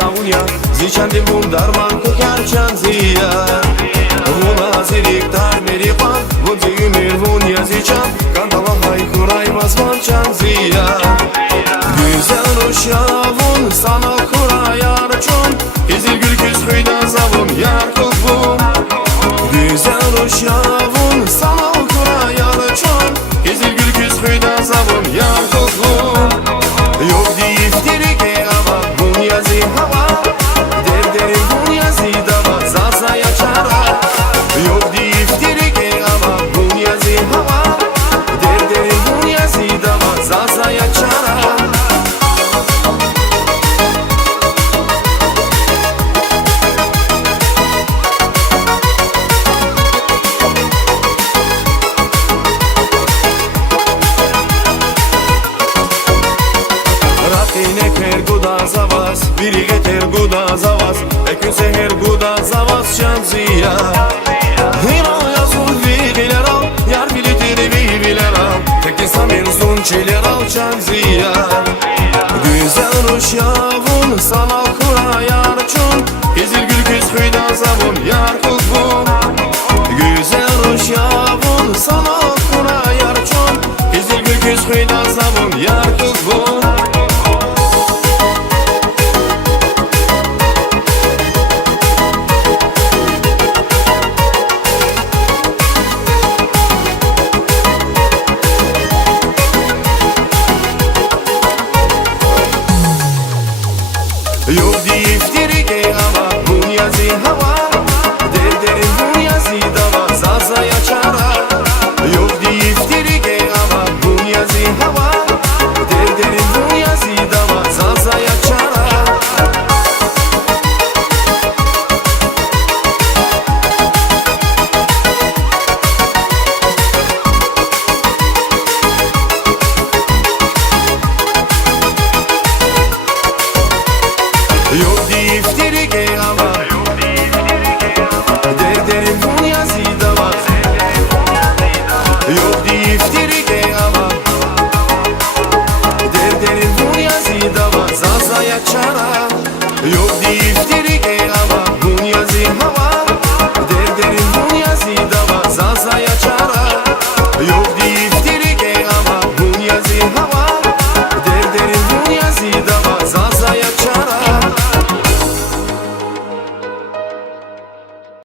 saunia Zichandil bun darman cu chiar ce-am zia Una zirik tar meripan Vun zi ümir vun ya zicam Kandala hay kuray basman ce-am zia Güzel roşavun sana kuray arçun İzil gül küs hıydan zavun yar kukbun Güzel roşavun sana kuray arçun İzil gül küs hıydan zavun yar kukbun Yok deyiftirik ama bun yazı hava Derderim bun yazı dava zaza yaşara Yok deyiftirik ama bun yazı hava Derderim bun yazı dava zaza yaşara Ratine her guda zavas, virige ter guda zavas, ekün seher guda zavas şanziya. Hino yazul vigiler al, yar bilitiri vigiler al, tekin samir zunçiler al şanziya. Güzel ruş yavun sana kura yarçun, izil gül küs hıydan zavun yar kutbun. Güzel ruş yavun sana kura yarçun, izil gül küs hıydan zavun yar kutbun.